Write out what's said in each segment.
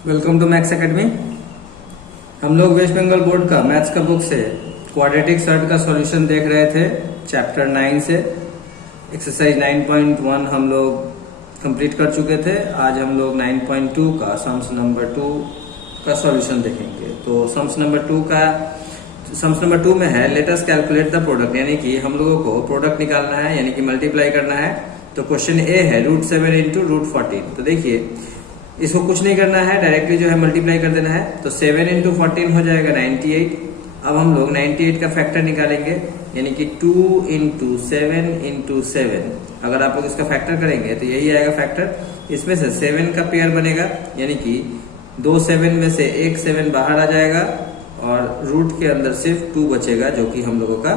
Welcome to maths academy. हम लोग waste Bengal board का मैथ्स का बुक से क्वाड्रेटिक सर्ट का सॉल्यूशन देख रहे थे चैप्टर 9 से। एक्सरसाइज 9.1 हम लोग कंप्लीट कर चुके थे। आज हम लोग 9.2 का सम्स नंबर 2 का सॉल्यूशन देखेंगे। तो सम्स नंबर 2 में है let us calculate the product, यानी कि हम लोगों को प्रोडक्ट निकालना है, यानी कि मल्टीप्लाई करना है। तो क्वेश्चन ए है √7 इंटू √14। तो देखिए इसको कुछ नहीं करना है, डायरेक्टली जो है मल्टीप्लाई कर देना है। तो 7 इंटू 14 हो जाएगा 98। अब हम लोग 98 का फैक्टर निकालेंगे, यानी कि 2 इंटू 7 इंटू 7। अगर आप लोग इसका फैक्टर करेंगे तो यही आएगा फैक्टर। इसमें से 7 का पेयर बनेगा, यानी कि 2 7 में से एक 7 बाहर आ जाएगा और रूट के अंदर सिर्फ 2 बचेगा, जो कि हम लोगों का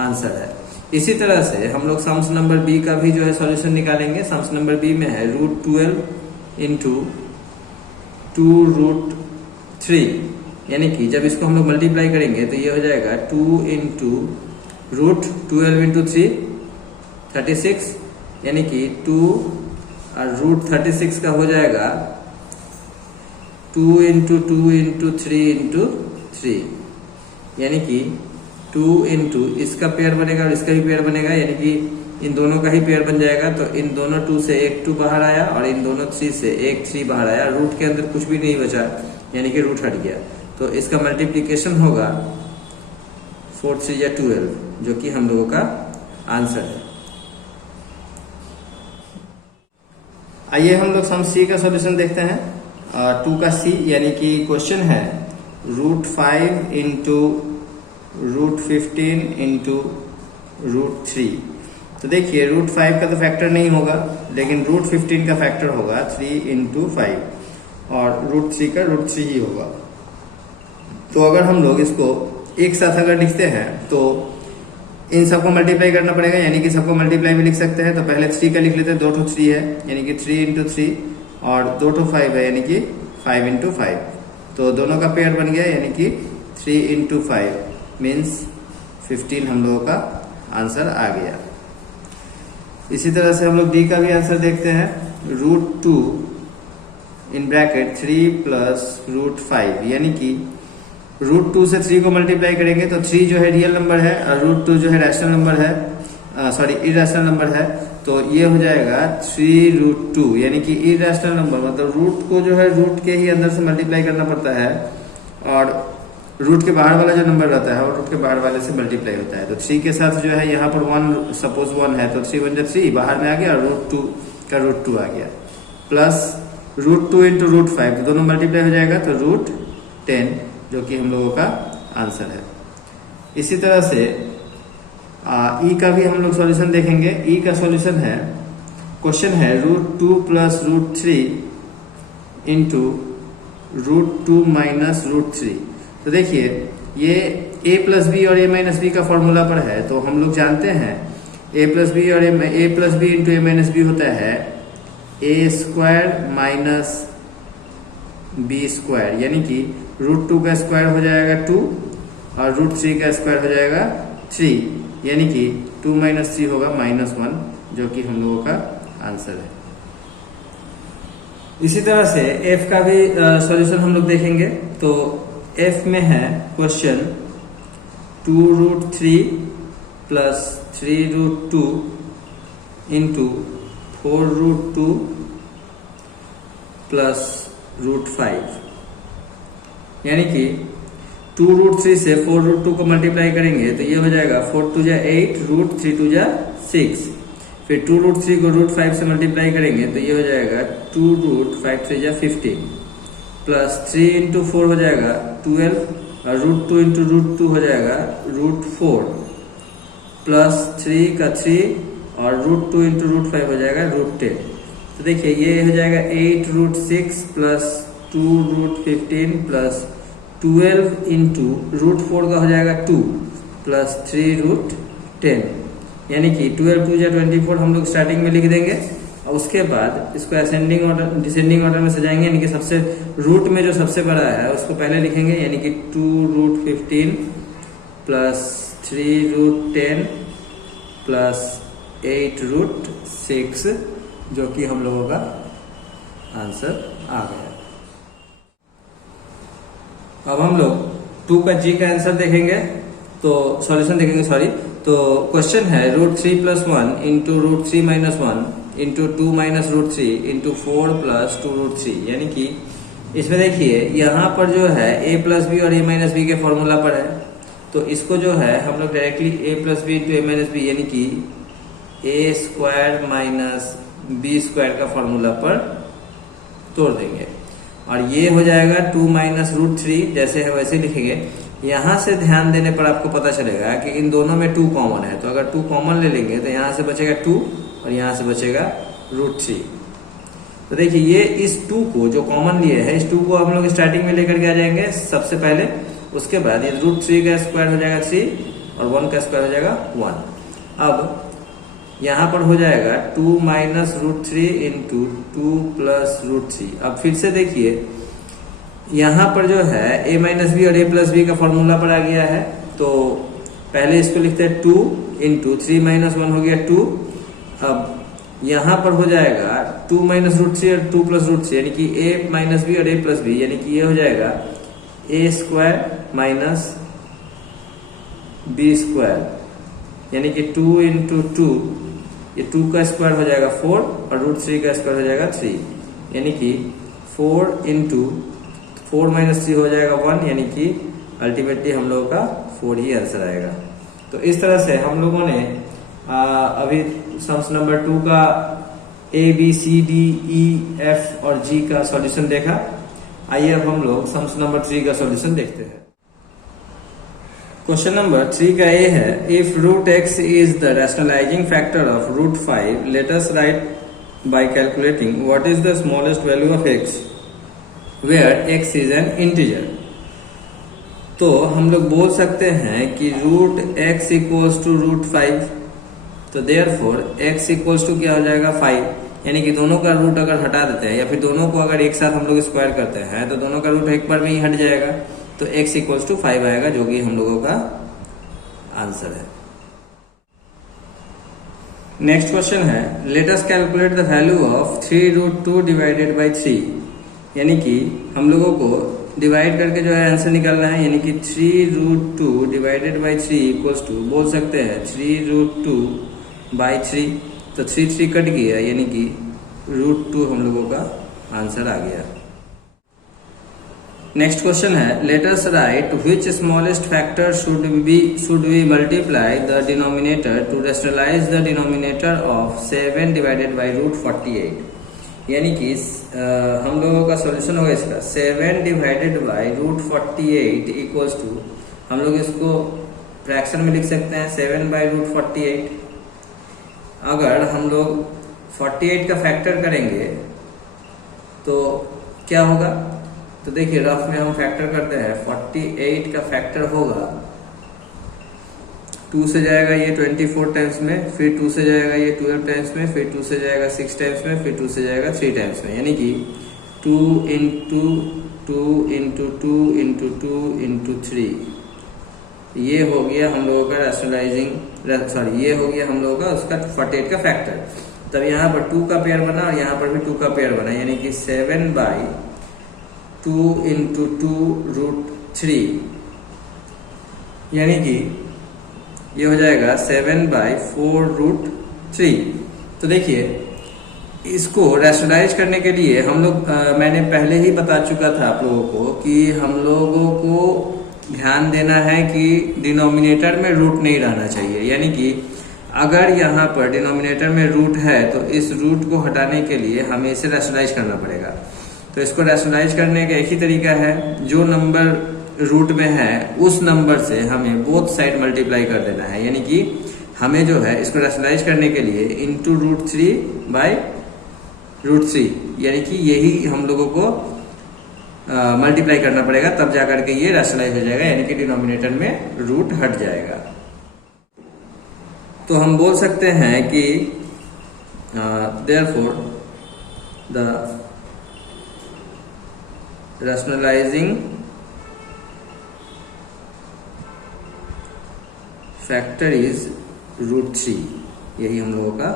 आंसर है। इसी तरह से हम लोग सम्स नंबर बी का भी जो है सॉल्यूशन निकालेंगे। सम्स नंबर बी में है √12 इंटू 2√3, यानी कि जब इसको हम लोग मल्टीप्लाई करेंगे तो ये हो जाएगा 2 इंटू √12 इंटू 3 36, यानी कि 2 और √36 का हो जाएगा 2 इंटू 2 इंटू 3 इंटू 3, यानी कि 2 इंटू इसका पेयर बनेगा और इसका भी पेयर बनेगा, यानी कि इन दोनों का ही पेयर बन जाएगा। तो इन दोनों 2 से एक 2 बाहर आया और इन दोनों 3 से एक 3 बाहर आया। रूट के अंदर कुछ भी नहीं बचा, यानी कि रूट हट गया। तो इसका मल्टीप्लीकेशन होगा 4 3 या 12, जो कि हम लोगों का आंसर है। आइए हम लोग सम सी का सॉल्यूशन देखते हैं। 2 का सी, यानी कि क्वेश्चन है √5 इंटू √15 इंटू √3। तो देखिए √5 का तो फैक्टर नहीं होगा, लेकिन √15 का फैक्टर होगा 3 इंटू 5 और √3 का √3 ही होगा। तो अगर हम लोग इसको एक साथ अगर लिखते हैं तो इन सबको मल्टीप्लाई करना पड़ेगा, यानी कि सबको मल्टीप्लाई में लिख सकते हैं। तो पहले 3 का लिख लेते हैं, 2 to 3 है, यानी कि 3 इंटू 3 और 2 to 5 है, यानी कि 5 इंटू 5। तो दोनों का पेयर बन गया, यानी कि 3 इंटू 5 मीन्स 15 हम लोगों का आंसर आ गया। इसी तरह से हम लोग डी का भी आंसर देखते हैं। √2 इन ब्रैकेट 3 प्लस √5, यानी कि √2 से 3 को मल्टीप्लाई करेंगे तो 3 जो है रियल नंबर है और √2 जो है रैशनल नंबर है, इरैशनल नंबर है। तो ये हो जाएगा 3√2, यानी कि इरैशनल नंबर मतलब रूट को जो है रूट के ही अंदर से मल्टीप्लाई करना पड़ता है और रूट के बाहर वाला जो नंबर रहता है वो रूट के बाहर वाले से मल्टीप्लाई होता है। तो 3 के साथ जो है यहाँ पर 1 सपोज 1 है, तो 3 1 जा 3 बाहर में आ गया और √2 का √2 आ गया, प्लस √2 इंटू √5, तो दोनों मल्टीप्लाई हो जाएगा तो √10, जो कि हम लोगों का आंसर है। इसी तरह से ई का भी हम लोग सॉल्यूशन देखेंगे। ई का सॉल्यूशन है, क्वेश्चन है √2 प्लस √3 इंटू √2 माइनस √3। तो देखिए ये a प्लस बी और a माइनस बी का फॉर्मूला पर है। तो हम लोग जानते हैं a प्लस बी और a plus B into a minus B होता है a² माइनस b², यानी कि √2 का स्क्वायर हो जाएगा 2 और √3 का स्क्वायर हो जाएगा 3, यानी कि 2 माइनस 3 होगा -1, जो कि हम लोगों का आंसर है। इसी तरह से f का भी सॉल्यूशन हम लोग देखेंगे। तो f में है क्वेश्चन 2√3 प्लस 3√2 इंटू 4√2 प्लस √5, यानी कि 2√3 से 4√2 को मल्टीप्लाई करेंगे तो ये हो जाएगा 4 2 जा 8, √3 2 जा 6। फिर 2√3 को √5 से मल्टीप्लाई करेंगे तो ये हो जाएगा 2√5 3 जा 15, प्लस 3 इंटू 4 हो जाएगा 12 और √2 इंटू √2 हो जाएगा √4, प्लस 3 का 3 और √2 इंटू √5 हो जाएगा √10। तो देखिए ये हो जाएगा 8√6 प्लस 2√15 प्लस 12 इंटू √4 का हो जाएगा 2 प्लस 3√10, यानी कि 12 2 जा 24 हम लोग स्टार्टिंग में लिख देंगे और उसके बाद इसको असेंडिंग ऑर्डर डिसेंडिंग ऑर्डर में सजाएंगे, यानी कि सबसे रूट में जो सबसे बड़ा है उसको पहले लिखेंगे, यानी कि 2√15 प्लस 3√10 प्लस 8√6, जो कि हम लोगों का आंसर आ गया। अब हम लोग 2 का जी का आंसर देखेंगे, तो सॉल्यूशन देखेंगे, सॉरी। तो क्वेश्चन है √3 + 1 इंटू √3 - 1 इंटू 2 - √3 इंटू 4 + 2 √3, यानी कि इसमें देखिए यहाँ पर जो है a + b और a - b के फॉर्मूला पर है, तो इसको जो है हम लोग directly a + b into a - b यानी कि a² - b² का फॉर्मूला पर तोड़ देंगे, और ये हो जाएगा 2 - √3, जैसे है वैसे लिखेंगे। यहाँ से ध्यान देने पर आपको पता चलेगा कि इन दोनों में 2 कॉमन है, तो अगर 2 कॉमन ले लेंगे तो यहाँ से बचेगा 2 और यहाँ से बचेगा √3। तो देखिए ये इस 2 को जो कॉमन लिए है, इस 2 को हम लोग स्टार्टिंग में लेकर के आ जाएंगे सबसे पहले, उसके बाद ये √3 का स्क्वायर हो जाएगा 3 और 1 का स्क्वायर हो जाएगा 1। अब यहाँ पर हो जाएगा 2 - √3 इंटू 2 + √3। अब फिर से देखिए यहाँ पर जो है a - b और a + b का फॉर्मूला पर आ गया है, तो पहले इसको लिखते हैं 2 इंटू 3 - 1 हो गया 2। अब यहाँ पर हो जाएगा 2 - √3 और 2 + √3 यानी कि a - b और a + b, यानी कि ये हो जाएगा a² - b², यानी कि 2 इंटू 2, ये 2 का स्क्वायर हो जाएगा 4 और √3 का स्क्वायर हो जाएगा 3, यानी कि 4 इंटू 4 - 3 हो जाएगा 1, यानी कि अल्टीमेटली हम लोगों का 4 ही आंसर आएगा। तो इस तरह से हम लोगों ने अभी सम्स नंबर 2 का A B C D E F और G का सॉल्यूशन देखा। आइए अब हम लोग सम्स नंबर 3 का सॉल्यूशन देखते हैं। क्वेश्चन नंबर 3 का A है, if √x is the rationalising factor of √5, let us write by calculating what is the smallest value of x where x is an integer. तो हम लोग बोल सकते हैं कि √x = √5, तो देयरफॉर x = क्या हो जाएगा 5, यानी कि दोनों का रूट अगर हटा देते हैं या फिर दोनों को अगर एक साथ हम लोग स्क्वायर करते हैं तो दोनों का रूट एक बार में ही हट जाएगा, तो x = 5 आएगा, जो कि हम लोगों का आंसर है। नेक्स्ट क्वेश्चन है, let us calculate the value of 3√2 divided by 3, यानी कि हम लोगों को डिवाइड करके जो है आंसर निकालना है, यानी कि 3√2 डिवाइडेड बाई 3 इक्वल्स टू बोल सकते हैं 3√2/3, तो 3 कट गया, यानी कि √2 हम लोगों का आंसर आ गया। नेक्स्ट क्वेश्चन है, let us write which smallest factor should we multiply the denominator to rationalise the denominator of 7 divided by √48, यानी कि हम लोगों का सॉल्यूशन होगा इसका 7 डिवाइडेड बाई √48 इक्वल्स टू, हम लोग इसको फ्रैक्शन में लिख सकते हैं 7/√48। अगर हम लोग 48 का फैक्टर करेंगे तो क्या होगा, तो देखिए रफ में हम फैक्टर करते हैं, 48 का फैक्टर होगा 2 से जाएगा ये 24 टाइम्स में, फिर 2 से जाएगा ये 12 टाइम्स में, फिर 2 से जाएगा 6 टाइम्स में, फिर 2 से जाएगा 3 टाइम्स में, यानी कि 2 इंटू 2 इंटू 2 इंटू 2 इंटू 3, ये हो गया हम लोगों का रैशनलाइजिंग, सॉरी ये हो गया हम लोगों का उसका 48 का फैक्टर। तब यहाँ पर 2 का पेयर बना और यहाँ पर भी 2 का पेयर बना, यानी कि 7/2 इंटू 2√3, यानी कि ये हो जाएगा 7/4√3। तो देखिए इसको रैशनलाइज करने के लिए हम लोग मैंने पहले ही बता चुका था आप लोगों को कि हम लोगों को ध्यान देना है कि डिनोमिनेटर में रूट नहीं रहना चाहिए, यानी कि अगर यहाँ पर डिनोमिनेटर में रूट है तो इस रूट को हटाने के लिए हमें इसे रैशनलाइज करना पड़ेगा। तो इसको रैशनलाइज करने का एक ही तरीका है, जो नंबर रूट में है उस नंबर से हमें बोथ साइड मल्टीप्लाई कर देना है, यानी कि हमें जो है इसको रैशनलाइज करने के लिए इंटू √3/√3, यानी कि यही हम लोगों को मल्टीप्लाई करना पड़ेगा, तब जाकर के ये रैशनलाइज हो जाएगा, यानी कि डिनोमिनेटर में रूट हट जाएगा। तो हम बोल सकते हैं कि therefore the rationalising factor is √3, यही हम लोगों का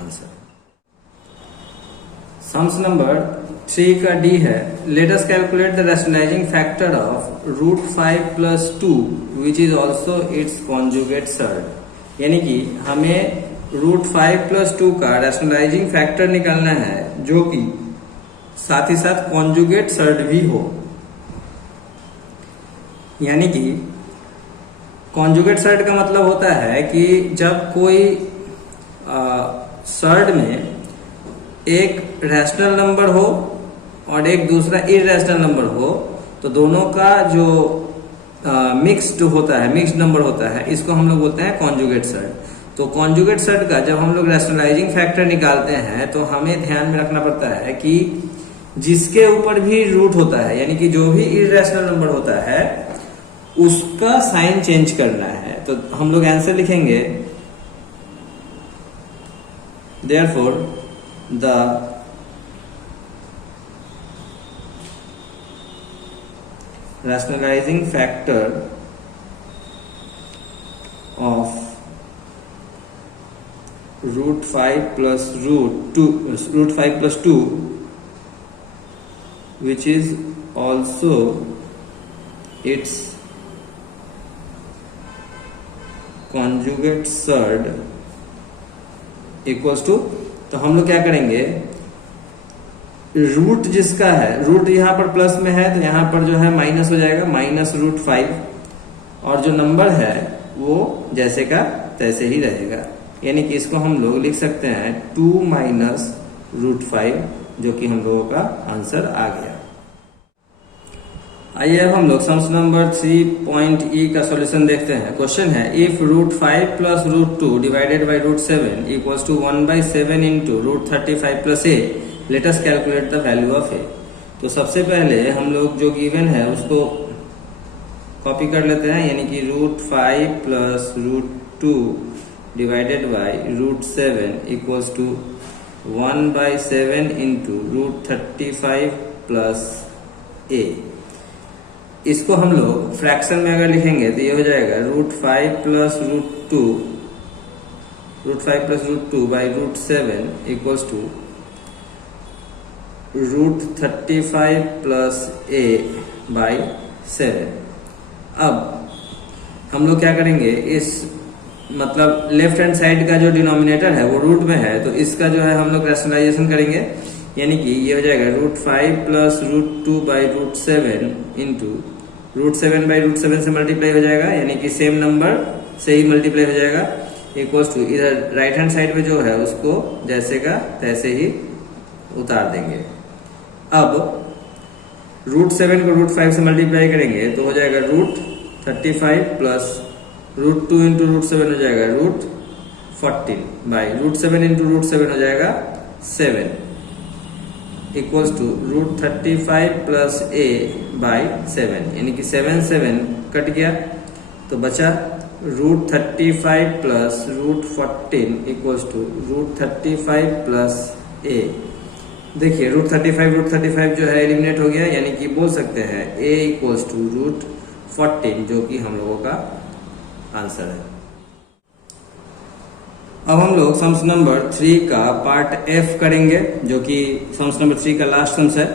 आंसर। सम्स नंबर 3 का डी है, let us calculate the rationalising factor of root 5 plus 2 which is also its conjugate surd. यानी कि हमें रूट 5 प्लस 2 का रैशनलाइजिंग फैक्टर निकालना है जो कि साथ ही साथ कॉन्जुगेट सर्ड भी हो। यानी कि कॉन्जुगेट सर्ड का मतलब होता है कि जब कोई सर्ड में एक रैशनल नंबर हो और एक दूसरा इरैशनल नंबर हो, तो दोनों का जो मिक्स्ड होता है, मिक्स्ड नंबर होता है, इसको हम लोग बोलते हैं कॉन्जुगेट सर्ड। तो कॉन्जुगेट सर्ड का जब हम लोग रैशनलाइजिंग फैक्टर निकालते हैं तो हमें ध्यान में रखना पड़ता है कि जिसके ऊपर भी रूट होता है, यानी कि जो भी इरैशनल नंबर होता है उसका साइन चेंज करना है। तो हम लोग आंसर लिखेंगे, therefore the rationalizing factor of root 5 plus root 5 plus 2 which is also its conjugate surd equals to, तो हम लोग क्या करेंगे, रूट जिसका है, रूट यहाँ पर प्लस में है तो यहाँ पर जो है माइनस हो जाएगा, माइनस रूट 5, और जो नंबर है वो जैसे का तैसे ही रहेगा। यानी कि इसको हम लोग लिख सकते हैं 2 माइनस रूट 5, जो कि हम लोगों का आंसर आ गया। आइए अब हम लोग सम्स नंबर 3.e का सॉल्यूशन देखते हैं। क्वेश्चन है, if root 5 plus root 2 divided by root 7 equals to 1/7 into root 35 plus a, let us calculate the value of a. तो सबसे पहले हम लोग जो गिवन है उसको कॉपी कर लेते हैं, यानी कि root 5 plus root 2 divided by root 7 equals to 1/7 into root 35 plus a. इसको हम लोग फ्रैक्शन में अगर लिखेंगे तो ये हो जाएगा root 5 plus root 2 by root 7 equals to root 35 plus A by 7। अब हम लोग क्या करेंगे, इस मतलब लेफ्ट हैंड साइड का जो डिनोमिनेटर है वो रूट में है, तो इसका जो है हम लोग रैशनलाइजेशन करेंगे। यानी कि ये हो जाएगा root 5 plus root 2 by root 7 into root 7 by root 7 से मल्टीप्लाई हो जाएगा, यानी कि सेम नंबर से ही मल्टीप्लाई हो जाएगा, इक्वल्स टू इधर राइट हैंड साइड में जो है उसको जैसे का तैसे ही उतार देंगे। अब रूट 7 को रूट 5 से मल्टीप्लाई करेंगे तो हो जाएगा root 35 plus root 2 into root 7 हो जाएगा root 14 by root 7 into root 7 हो जाएगा 7 equals to root 35 plus A by 7, यानी कि 7 कट गया तो बचा root 35 plus root 14 equals to root 35 plus a. देखिए रूट 35 जो है एलिमिनेट हो गया, यानी कि बोल सकते हैं a इक्वल्स टू रूट 14, जो कि हम लोगों का आंसर है। अब हम लोग सम्स नंबर 3 का पार्ट एफ करेंगे, जो कि सम्स नंबर 3 का लास्ट सम्स है।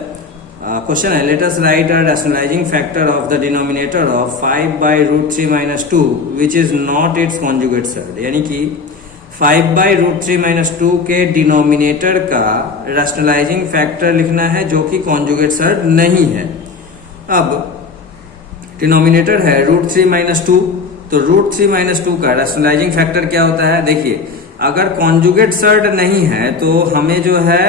क्वेश्चन है, let us write a rationalising factor of the denominator of 5 by root 3 minus 2 which is not its conjugate surd. यानी कि 5 बाई रूट 3 माइनस 2 के डिनोमिनेटर का रैशनलाइजिंग फैक्टर लिखना है जो कि कॉन्जुगेट सर्ड नहीं है। अब डिनोमिनेटर है रूट 3 माइनस 2, तो रूट 3 माइनस 2 का रैशनलाइजिंग फैक्टर क्या होता है। देखिए अगर कॉन्जुगेट सर्ड नहीं है तो हमें जो है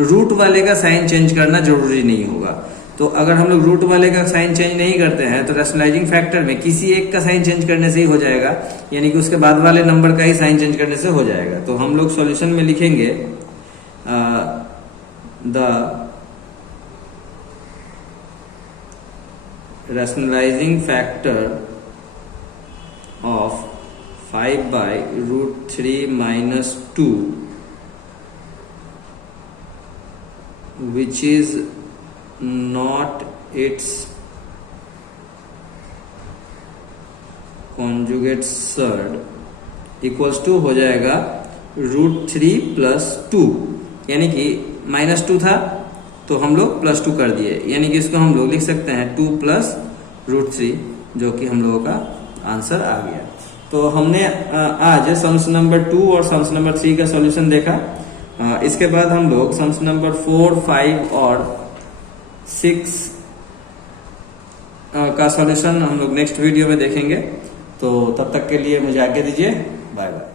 रूट वाले का साइन चेंज करना जरूरी नहीं होगा। तो अगर हम लोग रूट वाले का साइन चेंज नहीं करते हैं तो रैशनलाइजिंग फैक्टर में किसी एक का साइन चेंज करने से ही हो जाएगा, यानी कि उसके बाद वाले नंबर का ही साइन चेंज करने से हो जाएगा। तो हम लोग सॉल्यूशन में लिखेंगे the rationalising factor of 5 by root 3 minus 2 which is not its conjugate surd equals to हो जाएगा रूट 3 प्लस 2, यानी कि -2 था तो हम लोग +2 कर दिए, यानी कि इसको हम लोग लिख सकते हैं 2 + √3, जो कि हम लोगों का आंसर आ गया। तो हमने आज सम्स नंबर 2 और सम्स नंबर 3 का सॉल्यूशन देखा। इसके बाद हम लोग सम्स नंबर 4, 5 और 6 का सॉल्यूशन हम लोग नेक्स्ट वीडियो में देखेंगे। तो तब तक के लिए मुझे आज्ञा दीजिए, बाय बाय।